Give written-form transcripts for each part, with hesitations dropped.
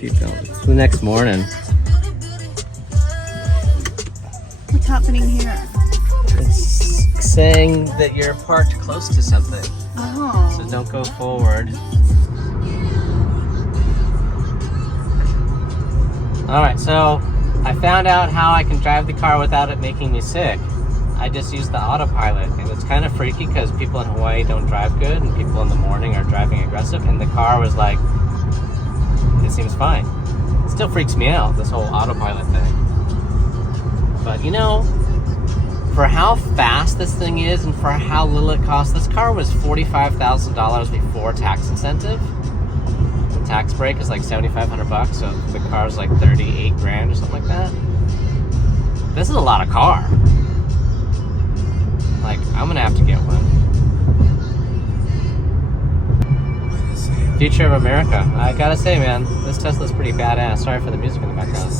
seatbelt. It's the next morning. What's happening here? It's saying that you're parked close to something. Oh. So don't go forward. Alright, so I found out how I can drive the car without it making me sick. I just used the autopilot, and it's kind of freaky because people in Hawaii don't drive good and people in the morning are driving aggressive, and the car was like, it seems fine. It still freaks me out, this whole autopilot thing. But you know, for how fast this thing is and for how little it costs, this car was $45,000 before tax incentive. The tax break is like $7,500, so the car's like 38 grand or something like that. This is a lot of car. Like, I'm gonna have to get one. Future of America. I gotta say, man, this Tesla's pretty badass. Sorry for the music in the background.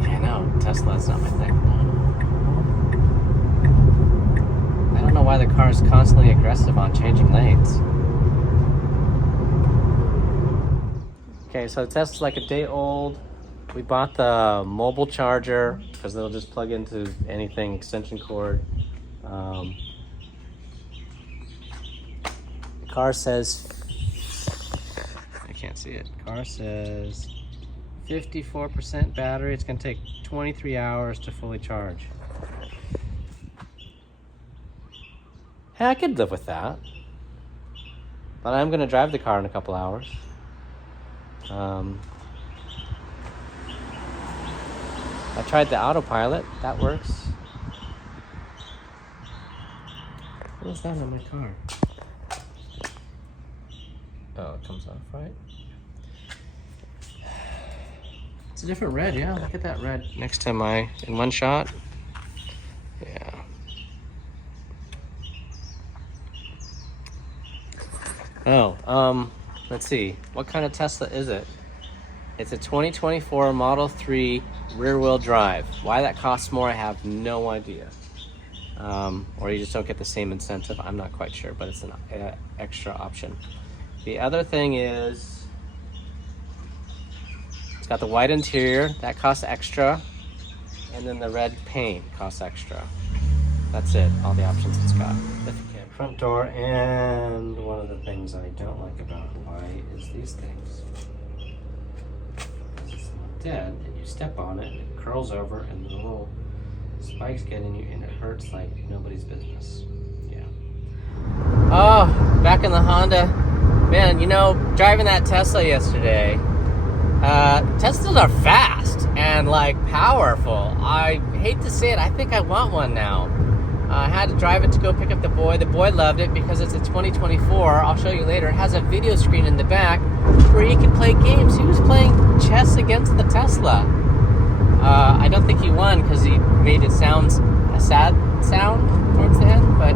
Yeah, no, Tesla's not my thing. I don't know why the car is constantly aggressive on changing lanes. Okay, so Tesla's like a day old. We bought the mobile charger because they'll just plug into anything, extension cord. The car says, I can't see it. Car says 54% battery. It's gonna take 23 hours to fully charge. Hey, I could live with that. But I'm gonna drive the car in a couple hours. I tried the autopilot, that works. What is that on my car? Oh, it comes off, right? It's a different red, yeah, look at that red next to my, in one shot. Yeah. Oh, let's see, what kind of Tesla is it? It's a 2024 Model 3 rear-wheel drive. Why that costs more, I have no idea. Or you just don't get the same incentive. I'm not quite sure, but it's an extra option. The other thing is, it's got the white interior. That costs extra. And then the red paint costs extra. That's it, all the options it's got. Front door, and one of the things I don't like about Hawaii is these things. Dead, and you step on it, it curls over, and the little spikes get in you, and it hurts like nobody's business. Yeah. Oh, back in the Honda. Man, you know, driving that Tesla yesterday, Teslas are fast and like powerful. I hate to say it, I think I want one now. I had to drive it to go pick up the boy. The boy loved it because it's a 2024. I'll show you later. It has a video screen in the back where you can play games. He was playing chess against the Tesla. I don't think he won because he made it sound a sad sound towards the end, but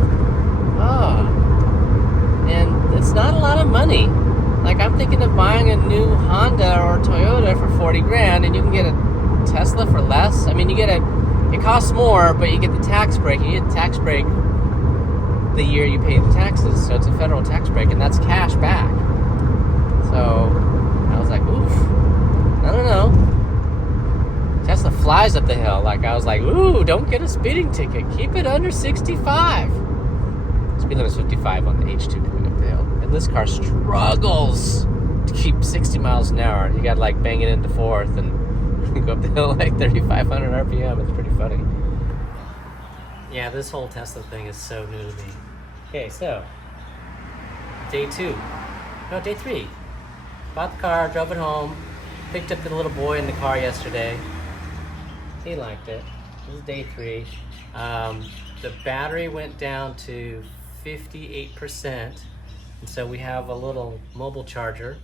and it's not a lot of money. Like, I'm thinking of buying a new Honda or Toyota for 40 grand, and you can get a Tesla for less. I mean, it costs more, but you get the tax break. You get the tax break the year you pay the taxes, so it's a federal tax break, and that's cash back. So I was like, oof, I don't know. Tesla flies up the hill. Like, I was like, ooh, don't get a speeding ticket. Keep it under 65. Speed limit is 55 on the H2 coming up the hill. And this car struggles to keep 60 miles an hour. You got to like bang it into fourth and go up the hill like 3,500 RPM. It's pretty funny. Yeah, this whole Tesla thing is so new to me. Okay, so day 3. Bought the car, drove it home, picked up the little boy in the car yesterday. He liked it. This is day 3. The battery went down to 58%, and so we have a little mobile charger,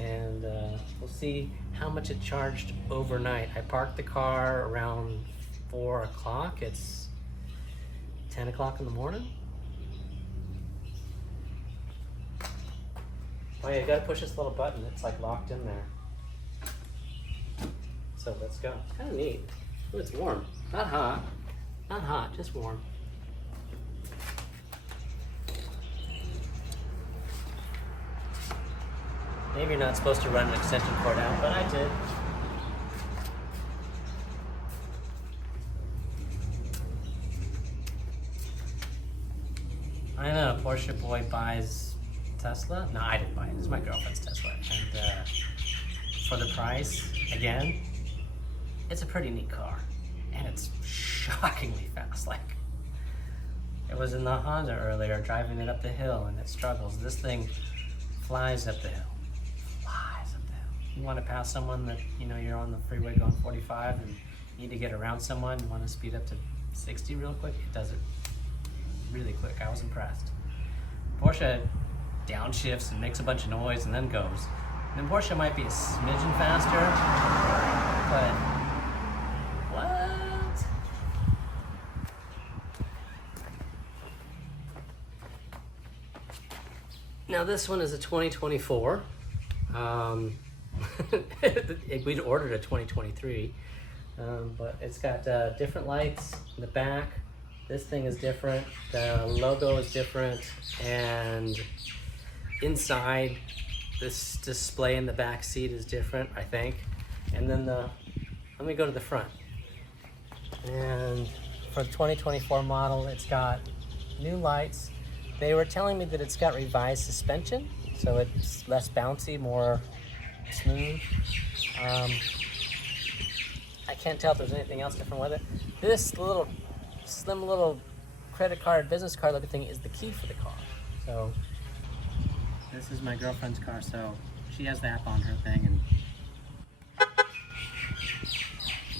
and we'll see how much it charged overnight. I parked the car around 4 o'clock. It's 10 o'clock in the morning. Oh yeah, you gotta push this little button. It's like locked in there. So let's go. It's kind of neat. Oh, it's warm. Not hot. Not hot, just warm. Maybe you're not supposed to run an extension cord out, but I did. I know, a Porsche boy buys Tesla. No, I didn't buy it. It's my girlfriend's Tesla. And for the price, again, it's a pretty neat car. And it's shockingly fast. Like, it was in the Honda earlier, driving it up the hill, and it struggles. This thing flies up the hill. Flies up the hill. You want to pass someone that, you know, you're on the freeway going 45 and you need to get around someone, you want to speed up to 60 real quick, it does it really quick. I was impressed. Porsche downshifts and makes a bunch of noise and then goes. And then Porsche might be a smidgen faster, but what? Now this one is a 2024. We'd ordered a 2023, but it's got different lights in the back. This thing is different, the logo is different, and inside this display in the back seat is different, I think. And then let me go to the front. And for the 2024 model, it's got new lights. They were telling me that it's got revised suspension, so it's less bouncy, more smooth. I can't tell if there's anything else different with it. This little slim little credit card, business card looking thing is the key for the car. So this is my girlfriend's car, so she has the app on her thing and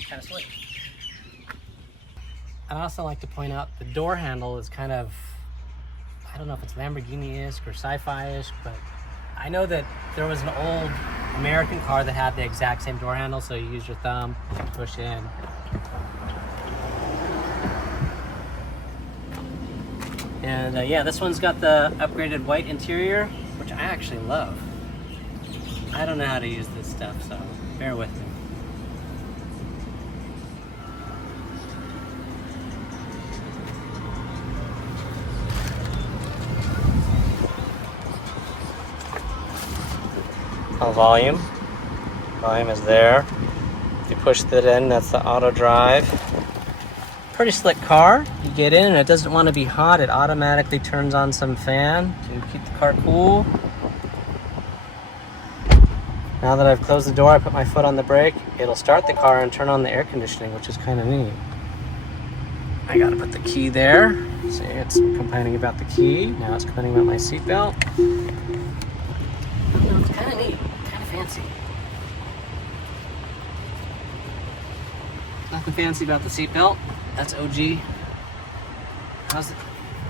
kind of slick. I'd also like to point out the door handle is kind of, I don't know if it's Lamborghini-esque or sci-fi-ish, but I know that there was an old American car that had the exact same door handle, so you use your thumb, push in. And yeah, this one's got the upgraded white interior, which I actually love. I don't know how to use this stuff, so bear with me. Volume. Volume is there. If you push that in, that's the auto drive. Pretty slick car. You get in and it doesn't want to be hot. It automatically turns on some fan to keep the car cool. Now that I've closed the door, I put my foot on the brake. It'll start the car and turn on the air conditioning, which is kind of neat. I gotta put the key there. See, it's complaining about the key. Now it's complaining about my seatbelt. It's kind of neat, kind of fancy. Nothing fancy about the seatbelt. That's OG.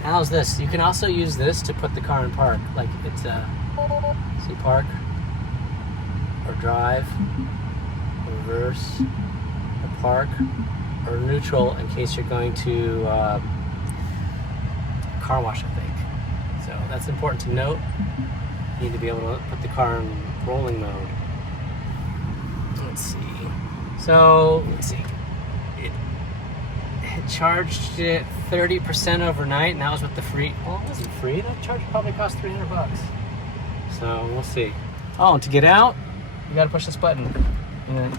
How's this? You can also use this to put the car in park. Like it's see, park, or drive, reverse, or park, or neutral in case you're going to car wash, I think. So that's important to note. You need to be able to put the car in rolling mode. Let's see. So, let's see. It charged it 30% overnight, and that was with the free. Well, it wasn't free. That charge probably cost $300. So, we'll see. Oh, and to get out, you gotta push this button. Yeah.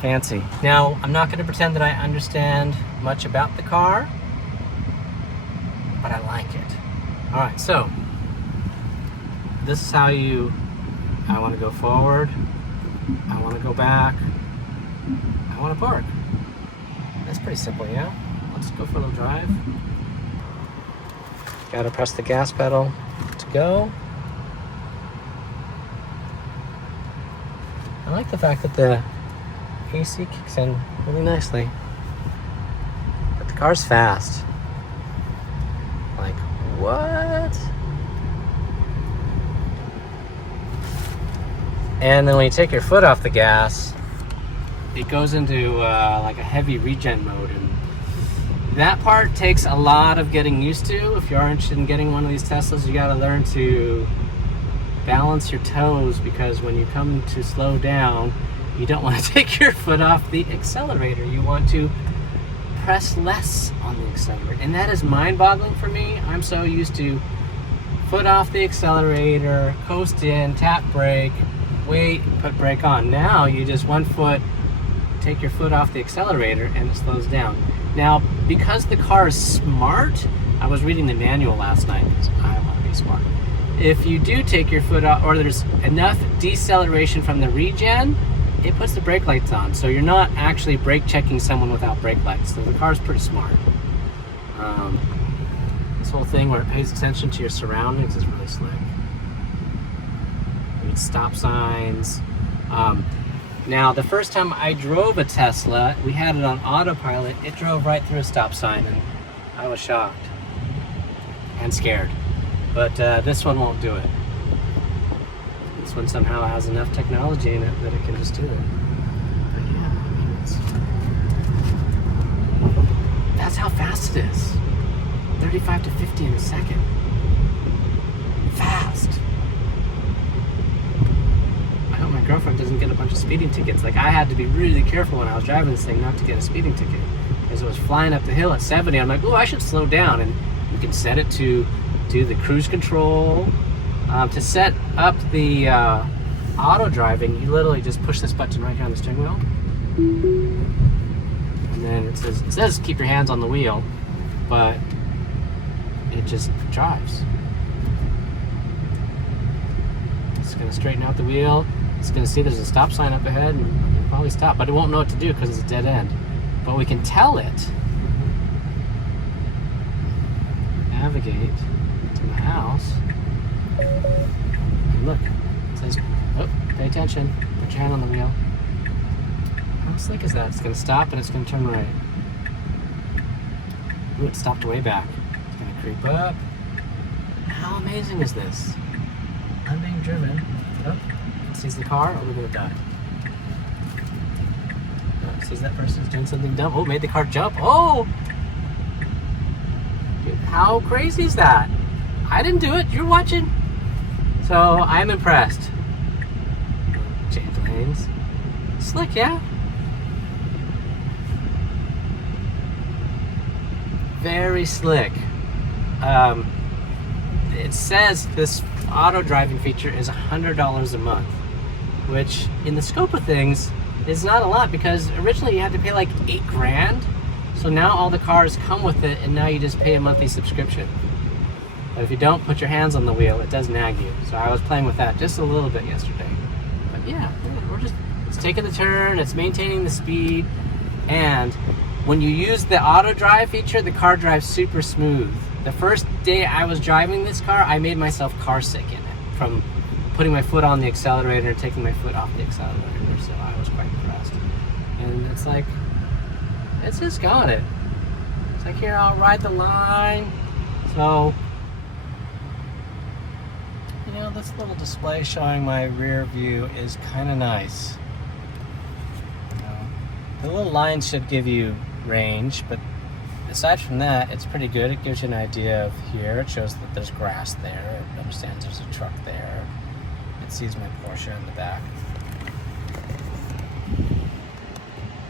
Fancy. Now, I'm not gonna pretend that I understand much about the car, but I like it. All right, so this is how I want to go forward, I want to go back, I want to park. That's pretty simple, yeah? Let's go for a little drive. Gotta press the gas pedal to go. I like the fact that the AC kicks in really nicely, but the car's fast. Like, what? And then when you take your foot off the gas, it goes into like a heavy regen mode, and that part takes a lot of getting used to. If you are interested in getting one of these Teslas, you got to learn to balance your toes, because when you come to slow down, you don't want to take your foot off the accelerator. You want to press less on the accelerator, and that is mind-boggling for me. I'm so used to foot off the accelerator, coast in, tap brake, wait, put brake on. Now you just 1 foot, take your foot off the accelerator and it slows down. Now, because the car is smart, I was reading the manual last night because I want to be smart. If you do take your foot off, or there's enough deceleration from the regen, it puts the brake lights on. So you're not actually brake checking someone without brake lights. So the car's pretty smart. This whole thing where it pays attention to your surroundings is really slick. Reads stop signs. Now, the first time I drove a Tesla, we had it on autopilot. It drove right through a stop sign, and I was shocked and scared. But this one won't do it. This one somehow has enough technology in it that it can just do it. But yeah, I mean, that's how fast it is. 35 to 50 in a second. Fast. I hope my girlfriend doesn't get a bunch of speeding tickets. Like, I had to be really careful when I was driving this thing not to get a speeding ticket. Because it was flying up the hill at 70. I'm like, oh, I should slow down. And you can set it to do the cruise control. To set up the auto driving, you literally just push this button right here on the steering wheel. And then it says keep your hands on the wheel, but it just drives. It's going to straighten out the wheel. It's going to see there's a stop sign up ahead and it'll probably stop, but it won't know what to do because it's a dead end. But we can tell it, navigate to the house, and look, it says, oh, pay attention, put your hand on the wheel. How slick is that? It's going to stop and it's going to turn right. Ooh, it stopped way back. It's going to creep up. How amazing is this? I'm being driven. Oh, it sees the car, or we're going to die. Oh, it sees that person's doing something dumb. Oh, made the car jump. Oh! Dude, how crazy is that? I didn't do it. You're watching. So, I'm impressed. Change lanes. Slick, yeah? Very slick. It says this auto driving feature is $100 a month, which in the scope of things is not a lot because originally you had to pay like $8,000. So now all the cars come with it and now you just pay a monthly subscription. But if you don't put your hands on the wheel, it does nag you. So I was playing with that just a little bit yesterday. But yeah, it's taking the turn, it's maintaining the speed, and when you use the auto drive feature, the car drives super smooth. The first day I was driving this car, I made myself car sick in it from putting my foot on the accelerator and taking my foot off the accelerator. So I was quite impressed. And it's like, it's just got it. It's like, here, I'll ride the line. So, you know, this little display showing my rear view is kind of nice. You know, the little line should give you range, but aside from that, it's pretty good. It gives you an idea of here. It shows that there's grass there. It understands there's a truck there. It sees my Porsche in the back.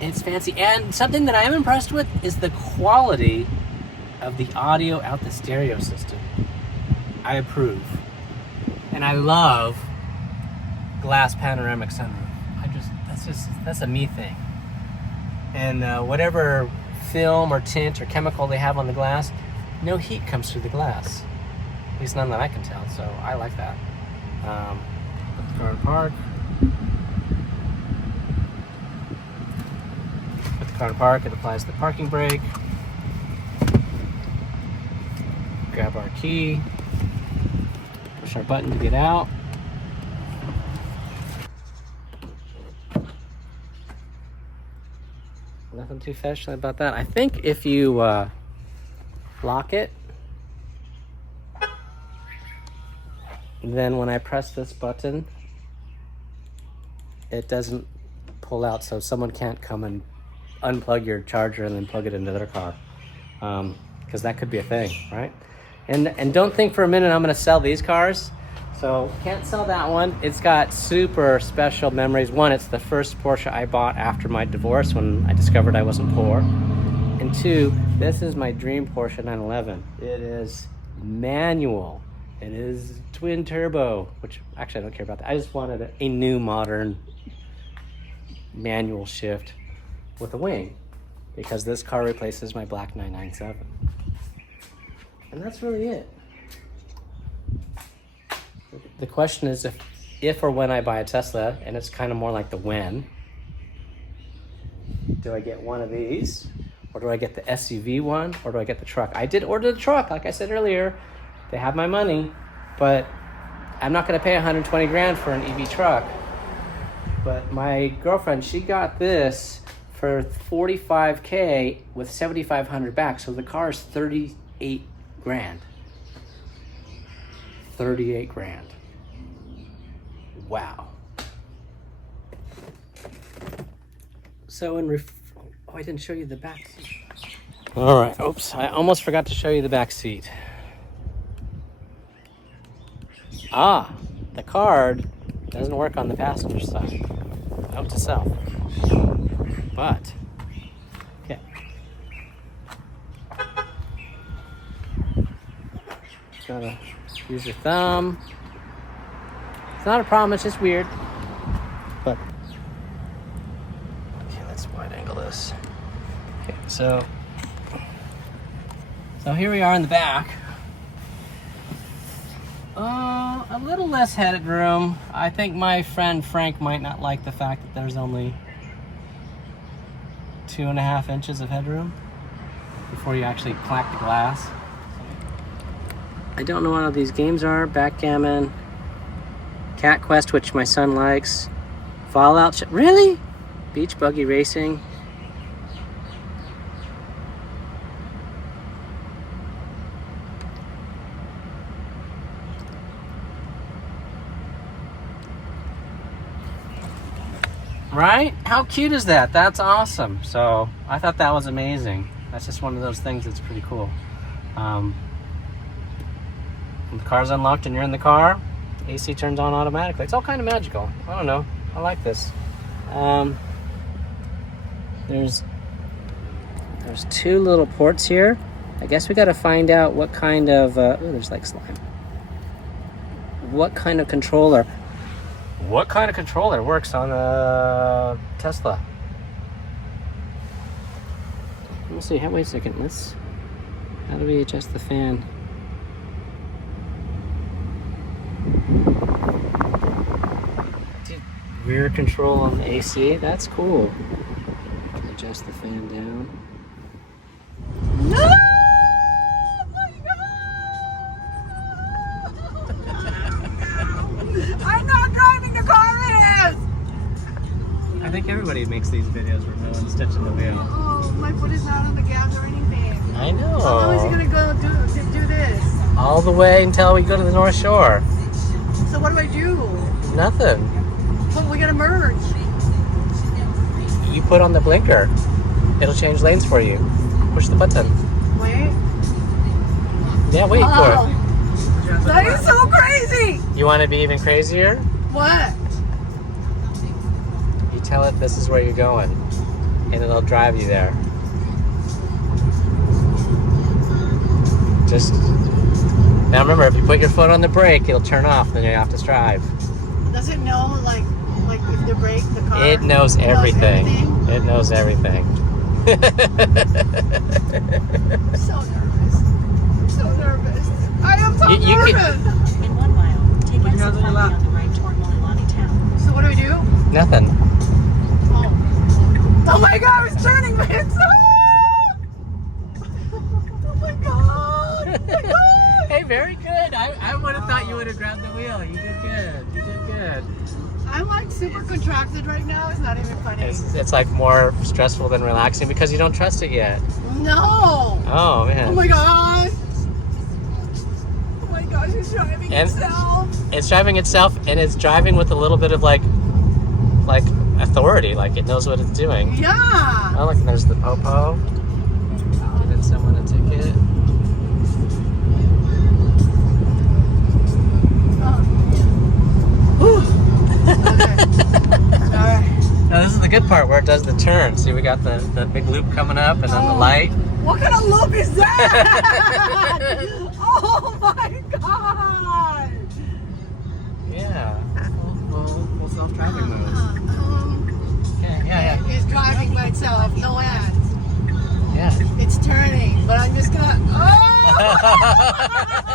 It's fancy. And something that I'm impressed with is the quality of the audio out the stereo system. I approve. And I love glass panoramic sunroof. That's a me thing. And whatever film or tint or chemical they have on the glass, no heat comes through the glass. At least none that I can tell, so I like that. Put the car in park. Put the car in park, it applies the parking brake. Grab our key. Push our button to get out. Nothing too fashionable about that. I think if you lock it, then when I press this button, it doesn't pull out, so someone can't come and unplug your charger and then plug it into their car, because that could be a thing, right? And don't think for a minute I'm going to sell these cars. So can't sell that one. It's got super special memories. One, it's the first Porsche I bought after my divorce when I discovered I wasn't poor. And two, this is my dream Porsche 911. It is manual. It is twin turbo, which actually I don't care about that. I just wanted a new modern manual shift with a wing because this car replaces my black 997. And that's really it. The question is if or when I buy a Tesla, and it's kind of more like the when, do I get one of these? Or do I get the SUV one? Or do I get the truck? I did order the truck, like I said earlier. They have my money, but I'm not gonna pay 120 grand for an EV truck. But my girlfriend, she got this for 45K with 7,500 back. So the car is 38 grand. 38 grand. Wow. So I didn't show you the back seat. All right, oops, I almost forgot to show you the back seat. The card doesn't work on the passenger side. Note to self. But, yeah. Gotta use your thumb. It's not a problem, it's just weird. But, okay, let's wide angle this. Okay, so here we are in the back. A little less headroom. I think my friend Frank might not like the fact that there's only 2.5 inches of headroom before you actually clack the glass. I don't know what all these games are. Backgammon, Cat Quest, which my son likes, Fallout. Really? Beach buggy racing. Right? How cute is that? That's awesome. So I thought that was amazing. That's just one of those things that's pretty cool. When the car's unlocked and you're in the car, AC turns on automatically. It's all kind of magical. I don't know. I like this. There's 2 little ports here. I guess we got to find out what kind of there's like slime. What kind of controller works on a Tesla? Let me see. Wait a second. How do we adjust the fan? Rear control on the AC. That's cool. Adjust the fan down. No! I'm not driving the car, it is! I think everybody makes these videos where no one's touching the wheel. Oh, my foot is not on the gas or anything. I know. How long is he gonna go do this? All the way until we go to the North Shore. So what do I do? Nothing. Well, we gotta merge. You put on the blinker. It'll change lanes for you. Push the button. Wait. Yeah, wait for it. That is so crazy! You want to be even crazier? What? You tell it this is where you're going, and it'll drive you there. Just now remember, if you put your foot on the brake, it'll turn off, then you have to drive. Does it know, like if the brake, the car? It knows everything. It knows everything. I'm so nervous. So nervous. I am so nervous. In 1 mile, take exit 5 on the right toward Mililani Town. So what do I do? Nothing. Oh my god, it's turning, man! Oh my god! Oh my god! Hey, very good. I would have thought you would have grabbed the wheel. You did good. You did good. I'm like super contracted right now. It's not even funny. It's like more stressful than relaxing because you don't trust it yet. No! Oh, man. Oh my god! Oh my gosh, it's driving itself. It's driving itself, and it's driving with a little bit of like authority. Like it knows what it's doing. Yeah! Oh, look, there's the popo. Giving someone a ticket. Now this is the good part where it does the turn. See, we got the big loop coming up and then the light. What kind of loop is that? Oh my god! Yeah. Full self-driving modes. Yeah. It's driving by itself, no ads. Yeah. It's turning, but I'm just gonna. Oh!